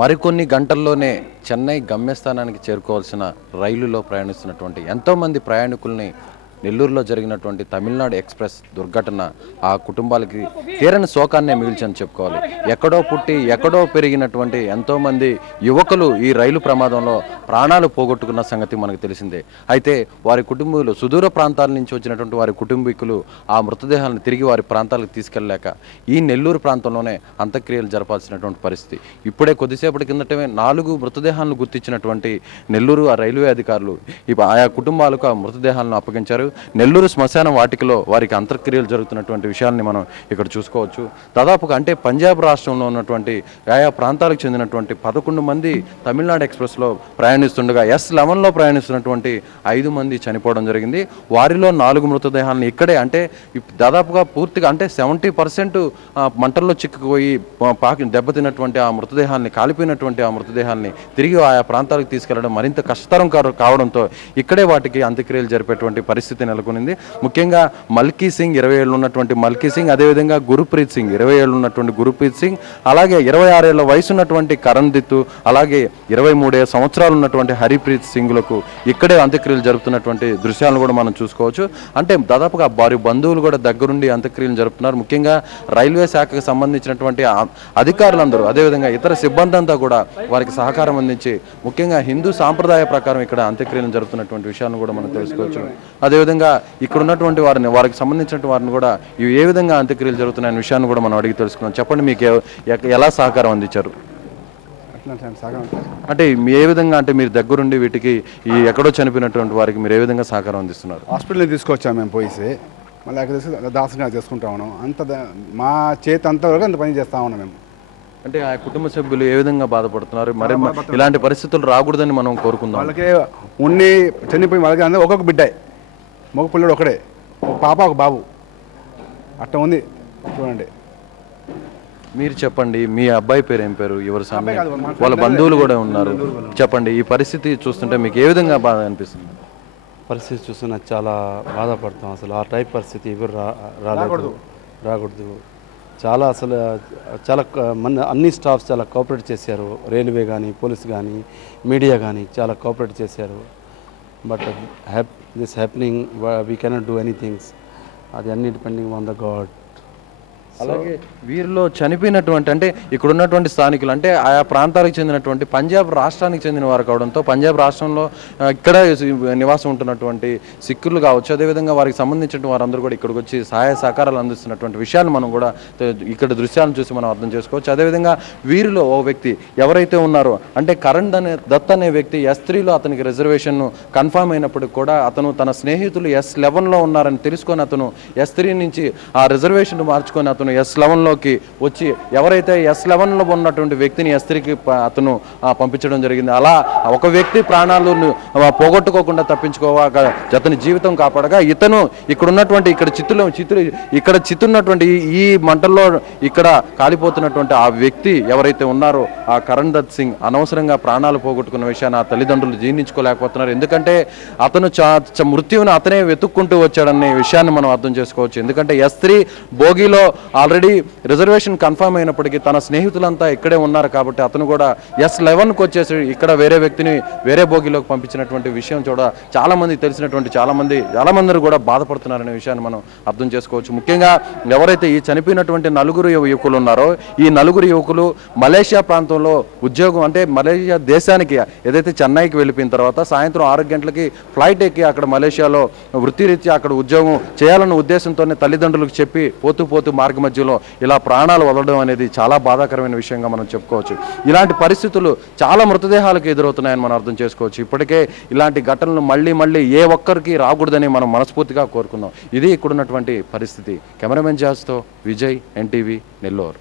మరికొన్ని గంటల్లోనే చెన్నై గమ్యస్థానానికి చేరుకోవాల్సిన రైలులో ప్రయాణిస్తున్నటువంటి ఎంతోమంది ప్రయాణికుల్ని నెల్లూరులో జరిగినటువంటి తమిళనాడు ఎక్స్ప్రెస్ దుర్ఘటన ఆ కుటుంబాలకి తీరని శోకాన్నే మిగిల్చని చెప్పుకోవాలి. ఎక్కడో పుట్టి ఎక్కడో పెరిగినటువంటి ఎంతోమంది యువకులు ఈ రైలు ప్రమాదంలో ప్రాణాలు పోగొట్టుకున్న సంగతి మనకు తెలిసిందే. అయితే వారి కుటుంబీకులు సుదూర ప్రాంతాల నుంచి వచ్చినటువంటి వారి కుటుంబీకులు ఆ మృతదేహాలను తిరిగి వారి ప్రాంతాలకు తీసుకెళ్ళలేక ఈ నెల్లూరు ప్రాంతంలోనే అంత్యక్రియలు జరపాల్సినటువంటి పరిస్థితి. ఇప్పుడే కొద్దిసేపటి కిందటమే 4 మృతదేహాలను గుర్తించినటువంటి నెల్లూరు ఆ రైల్వే అధికారులు ఆయా కుటుంబాలకు ఆ మృతదేహాలను అప్పగించారు. నెల్లూరు శ్మశాన వాటికలో వారికి అంత్యక్రియలు జరుగుతున్నటువంటి విషయాన్ని మనం ఇక్కడ చూసుకోవచ్చు. దాదాపుగా అంటే పంజాబ్ రాష్ట్రంలో ఉన్నటువంటి ఆయా ప్రాంతాలకు చెందినటువంటి 11 మంది తమిళనాడు ఎక్స్ప్రెస్లో ప్రయాణిస్తుండగా S11లో ప్రయాణిస్తున్నటువంటి 5 మంది చనిపోవడం జరిగింది. వారిలో 4 మృతదేహాలను ఇక్కడే అంటే దాదాపుగా పూర్తిగా అంటే 70% మంటల్లో చిక్కుపోయి దెబ్బతిన్నటువంటి ఆ మృతదేహాన్ని కాలిపోయినటువంటి ఆ మృతదేహాన్ని తిరిగి ఆయా ప్రాంతాలకు తీసుకెళ్లడం మరింత కష్టతరం కావడంతో ఇక్కడే వాటికి అంత్యక్రియలు జరిపేటువంటి పరిస్థితి నెలకొనింది. ముఖ్యంగా మల్కీ సింగ్ 20 ఏళ్ళు ఉన్నటువంటి మల్కీ సింగ్, అదేవిధంగా గురుప్రీత్ సింగ్ 20 ఏళ్ళు ఉన్నటువంటి గురుప్రీత్ సింగ్, అలాగే 26 ఏళ్ల వయసు ఉన్నటువంటి కరణ్ దిత్తు, అలాగే 23 సంవత్సరాలు ఉన్నటువంటి హరిప్రీత్ సింగ్లకు ఇక్కడే అంత్యక్రియలు జరుపుతున్నటువంటి దృశ్యాలను కూడా మనం చూసుకోవచ్చు. అంటే దాదాపుగా వారి బంధువులు కూడా దగ్గరుండి అంత్యక్రియలు జరుపుతున్నారు. ముఖ్యంగా రైల్వే శాఖకు సంబంధించినటువంటి అధికారులందరూ అదేవిధంగా ఇతర సిబ్బంది అంతా కూడా వారికి సహకారం అందించి ముఖ్యంగా హిందూ సాంప్రదాయ ప్రకారం ఇక్కడ అంత్యక్రియలు జరుపుతున్నటువంటి విషయాలను కూడా మనం తెలుసుకోవచ్చు. అదేవిధంగా ఇక్కడ ఉన్నటువంటి వారికి సంబంధించిన వారిని కూడా ఏ విధంగా అంత్యక్రియలు జరుగుతున్నాయనే విషయాన్ని కూడా మనం అడిగి తెలుసుకున్నాం. చెప్పండి, మీకు ఎలా సహకారం అందించారు? అంటే ఏ విధంగా అంటే మీరు దగ్గరుండి వీటికి ఈ ఎక్కడో చనిపోయినటువంటి వారికి మీరు ఏ విధంగా సహకారం అందిస్తున్నారు? హాస్పిటల్ని తీసుకొచ్చాము మేము పోయిసి, మళ్ళీ అక్కడ దాసంగా చేసుకుంటా ఉన్నాం. మా చేతి అంతవరకు అంత పని చేస్తూ ఉన్నాం మేము. అంటే ఆ కుటుంబ సభ్యులు ఏ విధంగా బాధపడుతున్నారు? మరి ఇలాంటి పరిస్థితులు రాకూడదని మనం కోరుకుందాం. వాళ్ళకి ఉన్ని చనిపోయి వాళ్ళకి అందరూ ఒక్కొక్క బిడ్డ, మగ పిల్లడు ఒకడే, ఒక పాప ఒక బాబు అట్లా ఉంది చూడండి. మీరు చెప్పండి, మీ అబ్బాయి పేరు ఏం పేరు? ఎవరు సమయం? వాళ్ళ బంధువులు కూడా ఉన్నారు. చెప్పండి, ఈ పరిస్థితి చూస్తుంటే మీకు ఏ విధంగా బాధ అనిపిస్తుంది? పరిస్థితి చూస్తే నాకు చాలా బాధపడతాం. అసలు ఆ టైప్ పరిస్థితి ఎవరు రాకూడదు. చాలా అసలు చాలా మంది అన్ని స్టాఫ్స్ చాలా కోఆపరేట్ చేశారు. రైల్వే కానీ, పోలీస్ కానీ, మీడియా కానీ చాలా కోఆపరేట్ చేశారు. But this happening we cannot do anythings. అది అన్ని డిపెండింగ్ ఆన్ ద గాడ్. అలాగే వీరిలో చనిపోయినటువంటి అంటే ఇక్కడ ఉన్నటువంటి స్థానికులు అంటే ఆయా ప్రాంతాలకు చెందినటువంటి పంజాబ్ రాష్ట్రానికి చెందిన వారు కావడంతో పంజాబ్ రాష్ట్రంలో ఇక్కడ నివాసం ఉంటున్నటువంటి సిక్కులు కావచ్చు, అదేవిధంగా వారికి సంబంధించిన వారందరూ కూడా ఇక్కడికి వచ్చి సహాయ సహకారాలు అందిస్తున్నటువంటి విషయాలు మనం కూడా ఇక్కడ దృశ్యాలను చూసి మనం అర్థం చేసుకోవచ్చు. అదేవిధంగా వీరిలో ఓ వ్యక్తి ఎవరైతే ఉన్నారో అంటే కరణ్ దత్ అనే వ్యక్తి S3లో అతనికి రిజర్వేషన్ కన్ఫర్మ్ అయినప్పటికి కూడా అతను తన స్నేహితులు S11లో ఉన్నారని తెలుసుకొని అతను S3 నుంచి ఆ రిజర్వేషన్ మార్చుకొని అతను S11లోకి వచ్చి ఎవరైతే S11లో ఉన్నటువంటి వ్యక్తిని S3కి అతను పంపించడం జరిగింది. అలా ఒక వ్యక్తి ప్రాణాలను పోగొట్టుకోకుండా తప్పించుకోవాక అతని జీవితం కాపాడగా ఇతను ఇక్కడ ఉన్నటువంటి ఇక్కడ చిత్తున్నటువంటి ఈ మంటల్లో ఇక్కడ కాలిపోతున్నటువంటి ఆ వ్యక్తి ఎవరైతే ఉన్నారో ఆ కరణ్ దత్ సింగ్ అనవసరంగా ప్రాణాలు పోగొట్టుకున్న విషయాన్ని ఆ తల్లిదండ్రులు జీర్ణించుకోలేకపోతున్నారు. ఎందుకంటే అతను మృత్యువుని అతనే వెతుక్కుంటూ వచ్చాడనే విషయాన్ని మనం అర్థం చేసుకోవచ్చు. ఎందుకంటే S3 బోగిలో ఆల్రెడీ రిజర్వేషన్ కన్ఫర్మ్ అయినప్పటికీ తన స్నేహితులంతా ఇక్కడే ఉన్నారు కాబట్టి అతను కూడా S11కి వచ్చేసి ఇక్కడ వేరే వ్యక్తిని వేరే బోగిలోకి పంపించినటువంటి విషయం చాలా మంది తెలిసినటువంటి చాలా మంది కూడా బాధపడుతున్నారనే విషయాన్ని మనం అర్థం చేసుకోవచ్చు. ముఖ్యంగా ఎవరైతే ఈ చనిపోయినటువంటి 4 యువకులు ఉన్నారో ఈ 4 యువకులు మలేషియా ప్రాంతంలో ఉద్యోగం అంటే మలేషియా దేశానికి ఏదైతే చెన్నైకి వెళ్ళిపోయిన తర్వాత సాయంత్రం 6 గంటలకి ఫ్లైట్ ఎక్కి అక్కడ మలేషియాలో వృత్తిరీత్యా అక్కడ ఉద్యోగం చేయాలన్న ఉద్దేశంతోనే తల్లిదండ్రులకు చెప్పి పోతూ మార్గ మధ్యలో ఇలా ప్రాణాలు వదలడం అనేది చాలా బాధాకరమైన విషయంగా మనం చెప్పుకోవచ్చు. ఇలాంటి పరిస్థితులు చాలా మృతదేహాలకు ఎదురవుతున్నాయని మనం అర్థం చేసుకోవచ్చు. ఇప్పటికే ఇలాంటి ఘటనలు మళ్ళీ ఏ ఒక్కరికి రాకూడదని మనం మనస్ఫూర్తిగా కోరుకుందాం. ఇది ఇక్కడున్నటువంటి పరిస్థితి. కెమెరామెన్ జాస్తో విజయ్, NTV, నెల్లూరు.